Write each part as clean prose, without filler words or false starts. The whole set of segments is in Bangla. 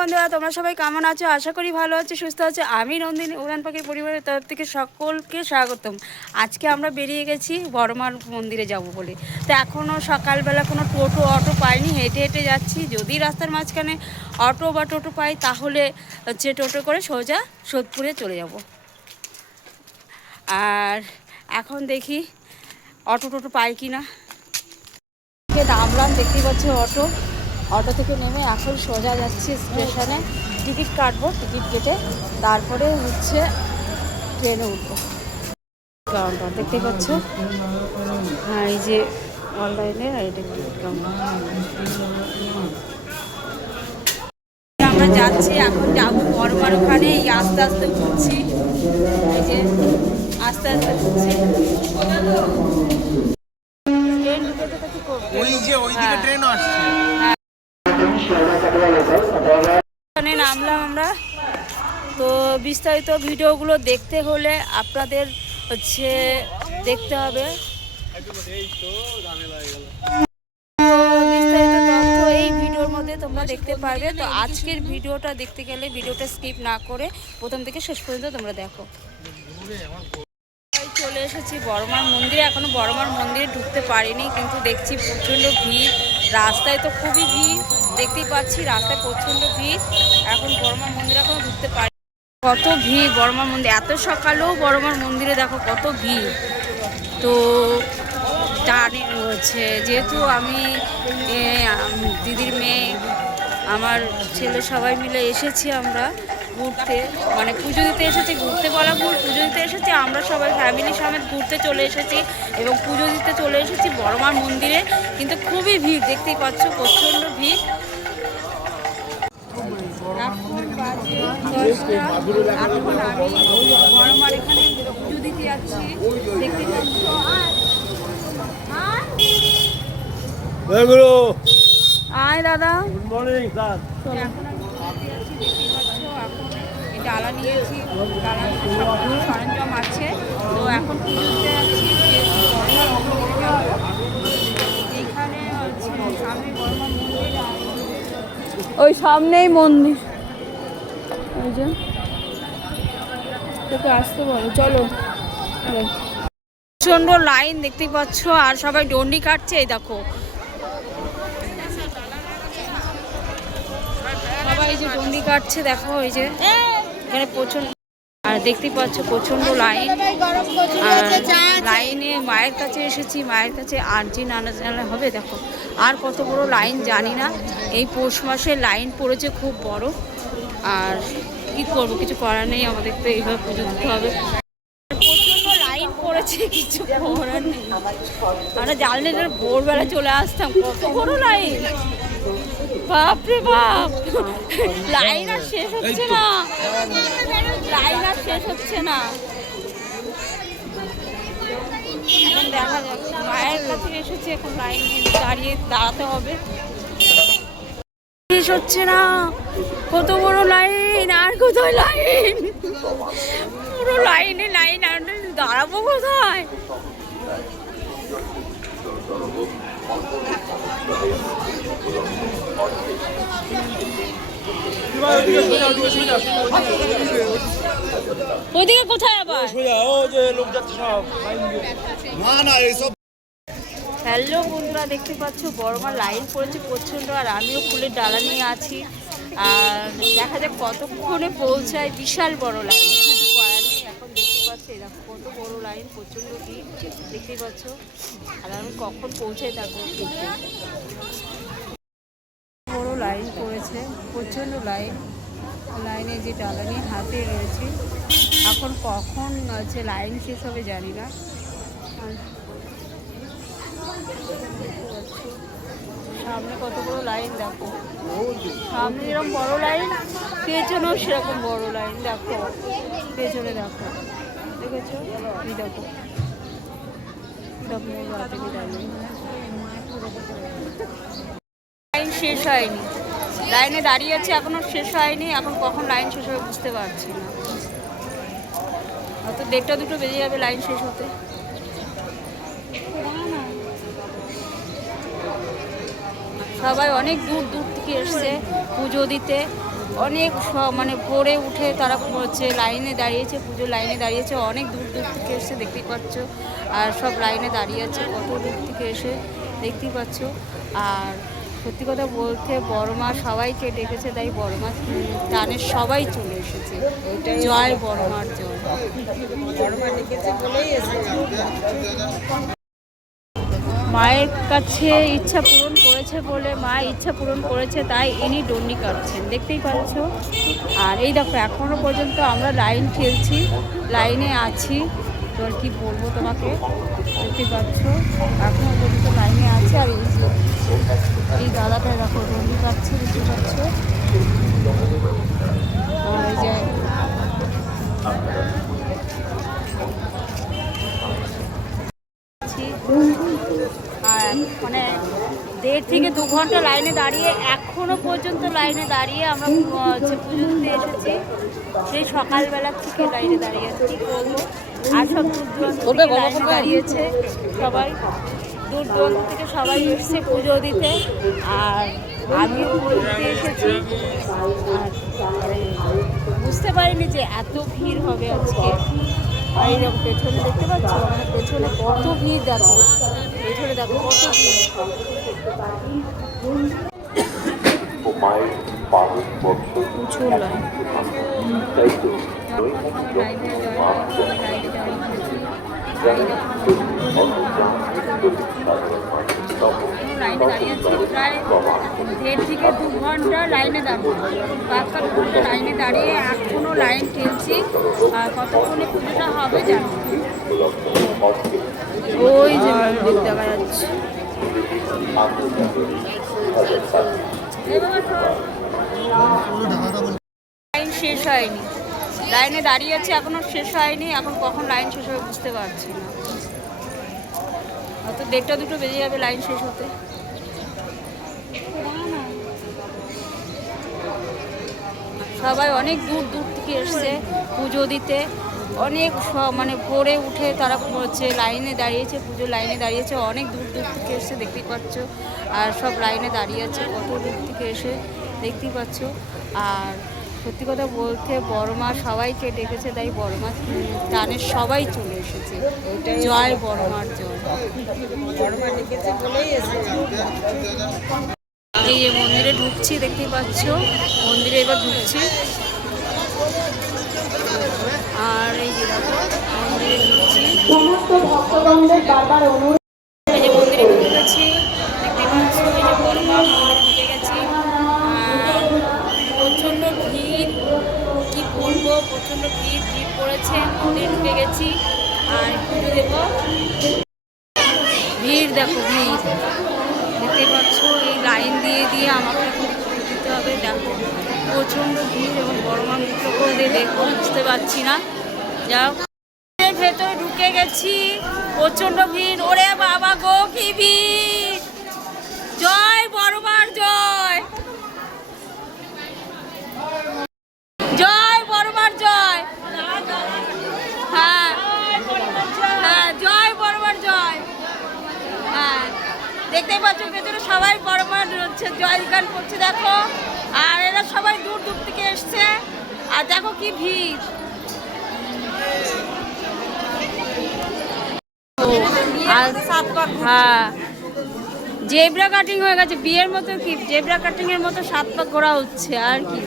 বন্ধুরা, তোমরা সবাই কেমন আছো? আশা করি ভালো আছো, সুস্থ আছো। আমি নন্দিনী উড়ান পাখির পরিবারের তরফ থেকে সকলকে স্বাগতম। আজকে আমরা বেরিয়ে গেছি বড়মার মন্দিরে যাব বলে। তো এখনও সকালবেলা কোনো টোটো অটো পাইনি, হেঁটে হেঁটে যাচ্ছি। যদি রাস্তার মাঝখানে অটো বা টোটো পাই তাহলে হচ্ছে টোটো করে সোজা সোদপুরে চলে যাব। আর এখন দেখি অটো টোটো পাই কি না। নামলাম, দেখতেই পাচ্ছি অটো থেকে নেমে এখন সোজা যাচ্ছি স্টেশনে। টিকিট কাটবো, টিকিট কেটে তারপরে হচ্ছে ট্রেনে উঠবো। কাউন্টার দেখতেই পাচ্ছ, হ্যাঁ এই যে অনলাইনে এটা টিকিট কাউন্টার। আমরা যাচ্ছি, এখন যাবো বড়মার ওখানে। এই আস্তে আস্তে ঘুরছি, এই যে আস্তে আস্তে ঘুরছি। ট্রেন ঢুকে তো কি করবো, ওই যে ওইদিকে ট্রেন আসছে। ওখানে নামলাম আমরা। তো বিস্তারিত ভিডিওগুলো দেখতে হলে আপনাদের হচ্ছে দেখতে হবে। বিস্তারিত তথ্য এই ভিডিওর মধ্যে তোমরা দেখতে পারবে। তো আজকের ভিডিওটা দেখতে গেলে ভিডিওটা স্কিপ না করে প্রথম থেকে শেষ পর্যন্ত তোমরা দেখো। চলে এসেছি বড়মার মন্দিরে। এখনো বড়মার মন্দিরে ঢুকতে পারিনি, কিন্তু দেখছি প্রচণ্ড ভিড়। রাস্তায় তো খুবই ভিড়, দেখতেই পাচ্ছি রাস্তায় প্রচণ্ড ভিড়। এখন বড়মার মন্দিরে এখনো ঢুকতে পারি। কত ভিড় বড়মার মন্দিরে, এত সকালেও বড়মার মন্দিরে দেখো কত ভিড়। তো জানি হচ্ছে, যেহেতু আমি দিদির মেয়ে, আমার ছেলে সবাই মিলে এসেছি আমরা ঘুরতে, মানে পুজো দিতে এসেছি। ঘুরতে বলা ভুল, পুজো দিতে এসেছি আমরা সবাই ফ্যামিলি সমেত ঘুরতে চলে এসেছি এবং পুজো দিতে চলে এসেছি বড়মার মন্দিরে। কিন্তু খুবই ভিড়, দেখতেই পাচ্ছ প্রচণ্ড ভিড়। এখন বাজে 10টা। এখন আমি বড়মার এখানে পুজো দিতে যাচ্ছি, দেখতে পাচ্ছ। আয় দাদা, গুড মর্নিং স্যার। এখন আমি পুজো দিতে যাচ্ছি, দেখতে পাচ্ছ। এখন এই ডালা নিয়েছি, ডালা নিয়ে সব কিছু সরঞ্জাম আছে। তো এখন পুজো দিতে যাচ্ছি, এইখানে হচ্ছে সামনে বড়মার মন্দির, ওই সামনেই মন্দির। ওই যে তোকে আসতে বলো, চলো। প্রচণ্ড লাইন দেখতেই পাচ্ছ, আর সবাই ডন্ডি কাটছে। এই দেখো সবাই এই যে ডন্ডি কাটছে, দেখো এই যে এখানে প্রচণ্ড। আর দেখতেই পাচ্ছ প্রচণ্ড লাইন। আর লাইনে মায়ের কাছে এসেছি, মায়ের কাছে আরজি নানা জানা হবে। দেখো আর কত বড় লাইন জানি না। এই পৌষ মাসে লাইন পড়েছে খুব বড়। আর কি করব, কিছু করার নেই, আমাদের তো এইভাবে পুজো দিতে হবে। প্রচণ্ড লাইন পড়েছে, কিছু করার নেই। আমরা জানলে ভোরবেলা চলে আসতাম, কত বড় লাইন, বাপরে বাপ। লাইন আর শেষ হচ্ছে না, লাইন আর শেষ হচ্ছে না। এখন দেখা যাক, মায়ের কাছে এসেছি, এখন লাইন দাঁড়াতে হবে। শেষ হচ্ছে না, কত বড় লাইন, আর কোথায় লাইন, পুরো লাইনে লাইন। আর দাঁড়াবো কোথায়? ওইদিকে কোথায় আবার? হ্যালো বন্ধুরা, দেখতে পাচ্ছ বড়মার লাইন পড়েছে প্রচণ্ড। আর আমিও ফুলের ডালা নিয়ে আছি। আর দেখা যাক কতক্ষণে পৌঁছায়। বিশাল বড় লাইন, কিছু করার নেই। এখন দেখতে পাচ্ছি দেখো কত বড় লাইন, প্রচণ্ড ভিড় দেখতেই পাচ্ছ। আর আমি কখন পৌঁছাই তারপর দেখতে। বড় লাইন পড়েছে, প্রচণ্ড লাইন। লাইনে যে ডালা নিয়ে হাতে রয়েছে, এখন কখন হচ্ছে লাইন শেষ হবে জানি না। সামনে কত বড় লাইন দেখো, সামনে যেরকম বড় লাইন, পেছনেও সেরকম বড় লাইন। দেখো পেছনে দেখো, দেখেছো? এই দেখো লাইন শেষ হয়নি, লাইনে দাঁড়িয়ে আছে, এখনো শেষ হয়নি। এখন কখন লাইন শেষ হবে বুঝতে পারছি না, হয়তো 1:30 2টো বেজে যাবে লাইন শেষ হতে। সবাই অনেক দূর দূর থেকে এসছে পুজো দিতে। অনেক মানে ভোরে উঠে তারা হচ্ছে লাইনে দাঁড়িয়েছে, পুজোর লাইনে দাঁড়িয়েছে, অনেক দূর দূর থেকে এসে দেখতেই পাচ্ছ। আর সব লাইনে দাঁড়িয়ে আছে কত দূর থেকে এসে দেখতেই পাচ্ছ। আর সত্যি কথা বলতে বড় মা সবাইকে ডেকেছে, তাই বড় মা টানের সবাই চলে এসেছে। জয় বড় মার জয়। বড় মা ডেকেছে বলেই এসেছে। মায়ের কাছে ইচ্ছা পূরণ করেছে বলে মা ইচ্ছা পূরণ করেছে, তাই ইনি ডন্ডি কাটছেন দেখতেই পাচ্ছ। আর এই দেখো এখনও পর্যন্ত আমরা লাইন ঠেলছি, লাইনে আছি। তো আর কি বলবো তোমাকে, দেখতেই পাচ্ছ এখনও পর্যন্ত লাইনে আছে। আর এই যে এই দাদাটা দেখো ডন্ডি কাটছে, দেখতে পাচ্ছ। আর এই যে আর মানে 1.5 থেকে 2 ঘন্টা লাইনে দাঁড়িয়ে এখনো পর্যন্ত লাইনে দাঁড়িয়ে আমরা হচ্ছে পুজো দিতে এসেছি। সেই সকালবেলা থেকে লাইনে দাঁড়িয়ে আছি, কী করবো। আর সব দূর দূরান্ত থেকে লাইনে দাঁড়িয়েছে সবাই, দূর দূরান্ত থেকে সবাই এসছে পুজো দিতে। আর আমিও পুজো দিতে এসেছি। আর বুঝতে পারিনি যে এত ভিড় হবে আজকে। আর এইরকম পেছনে দেখতে পাচ্ছ, আমার পেছনে কত ভিড়, দেখো পেছনে দেখো কত ভিড়। প্রচুর লাইন। লাইনে দাঁড়িয়ে আছি প্রায় 1.5 থেকে 2 ঘন্টা লাইনে দাঁড়িয়ে, পাক্কা লাইনে দাঁড়িয়ে এখনও লাইন ঠেলছি। আর কতক্ষণে পুজোটা হবে জানো। ওই যে মন্দির দেখা যাচ্ছে। লাইন শেষ হয়নি, লাইনে দাঁড়িয়ে আছে এখনো শেষ হয়নি। এখন কখন লাইন শেষ হবে বুঝতে পারছি না, হয়তো 1:30 2 বেজে যাবে লাইন শেষ হতে। সবাই অনেক দূর দূর থেকে এসছে পুজো দিতে, অনেক মানে ভোরে উঠে তারা হচ্ছে লাইনে দাঁড়িয়েছে, পুজোর লাইনে দাঁড়িয়েছে, অনেক দূর দূর থেকে এসে দেখতেই পাচ্ছ। আর সব লাইনে দাঁড়িয়ে আছে কত দূর থেকে এসে দেখতেই পাচ্ছ। আর সত্যি কথা বলতে বড় মা সবাইকে ডেকেছে, তাই বড় মা টানের সবাই চলে এসেছে। জয় বড় মার জয়। বড় মা ডেকেছে বলেই এসেছে। এই যে মন্দিরে ঢুকছি, দেখতেই পাচ্ছ মন্দিরে এবার ঢুকছি। আর এই যে দেখো মন্দিরে ঢুকছি, সমস্ত ভক্তগণদের বারবার অনুরোধ। এই যে মন্দিরে ঢুকে গেছি, দেখতেই পাচ্ছ এই যে বড় মা মন্দিরে ঢুকে গেছি। আর প্রচণ্ড ভিড়, কি বলবো, প্রচণ্ড ভিড় পড়েছে, মন্দিরে ঢুকে গেছি। আর পুজো দেবো, ভিড় দেখো ভিড় দেখতে পাচ্ছ। এই লাইন দিয়ে দিয়ে আমাকে এখন পুজো দিতে হবে। দেখো প্রচণ্ড ভিড় এবং বড় মা মুক্ত করে দিয়ে দেখবো, বুঝতে পারছি না। যা ভেতরে ঢুকে গেছি, প্রচণ্ড ভিড়। ওরে বাবা গো কি ভিড়! জয় বড় মার জয়, জয় বড় মার জয়। হ্যাঁ হ্যাঁ, জয় বড় মার জয়। হ্যাঁ দেখতেই পাচ্ছ ভেতরে সবাই বড় মার হচ্ছে জয়গান করছে দেখো। আর এরা সবাই দূর দূর থেকে এসছে। আর দেখো কি ভিড়। হ্যাঁ জেব্রা কাটিং হয়ে গেছে, বিয়ের মতো কি জেব্রা কাটিং এর মতো 7 পাক ঘোরা হচ্ছে। আর কি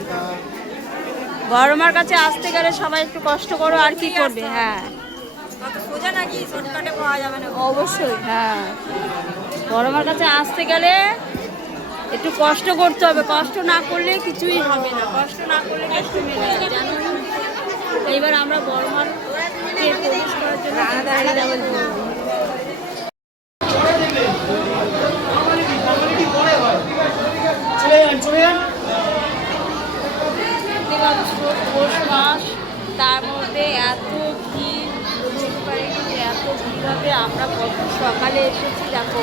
বড় মার কাছে আসতে গেলে সবাই একটু কষ্ট করো, আর কি করবে। হ্যাঁ সোজা নাকি শর্টকাটে পাওয়া যাবে না? অবশ্যই। হ্যাঁ বড় মার কাছে আসতে গেলে একটু কষ্ট করতে হবে, কষ্ট না করলে কিছুই হবে না, কষ্ট না করলে কিছু মেলে না, জানো। এইবার আমরা বড় মাকে প্রবেশ করার জন্য দাঁড়িয়ে যাবো। পৌষ মাস, তার মধ্যে এত ভিড়, বুঝতে পারিনি যে এত ভিড় হবে। আমরা কত সকালে এসেছি দেখো,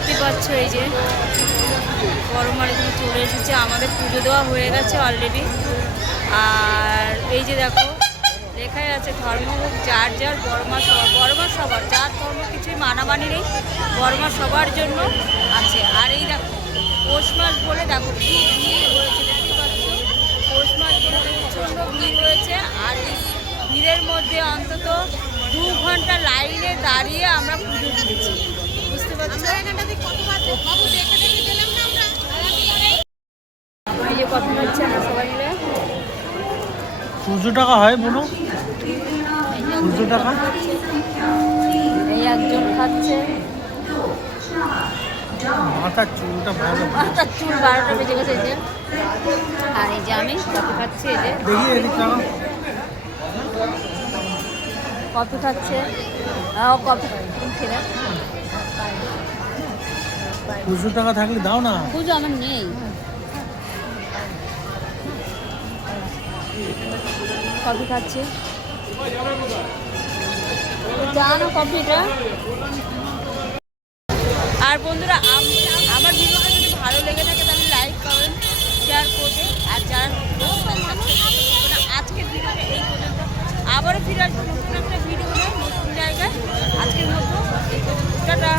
দেখতে পাচ্ছ এই যে বড়মার এখানে চলে এসেছে, আমাদের পুজো দেওয়া হয়ে গেছে অলরেডি। আর এই যে দেখো লেখাই আছে ধর্মভোগ যার যার বড়মা সবার যার ধর্ম কিছুই মানামানি নেই, বড়মা সবার জন্য আছে। আর এই দেখো পৌষ মাস বলে দেখো কি ভিড় হয়েছে, দেখতে পাচ্ছ পৌষ মাস বলে প্রচণ্ড ভিড় হয়েছে। আর এই ভিড়ের মধ্যে অন্তত 2 ঘন্টা লাইনে দাঁড়িয়ে আমরা পুজো দিয়েছি, বুঝতে পারছো? এই যে কথা হচ্ছে আমরা সবাই মিলে 200 টাকা হয় বলো, 200 টাকা। এই একজন খাচ্ছে, মাথার চুলটা ভালো, মাথার চুল 12টা বেজে গেছে এই যে। আর এই যে আমি কফি খাচ্ছি, এই যে দেখি এদিক টাকা। কফি খাচ্ছে, ও কফি খেলে 200 টাকা থাকলে দাও না। পুজো আমার নেই, কফি খাচ্ছি, জানো কফিটা। আর বন্ধুরা আমার ভিডিওটা যদি ভালো লেগে থাকে তাহলে লাইক কমেন্ট শেয়ার করবে। আর যারা আজকের ভিডিওটা এই পর্যন্ত, আবারও ফিরে আসবো নতুন একটা ভিডিও নিয়ে নতুন জায়গায়। আজকের মতো এই পর্যন্ত, টাটা।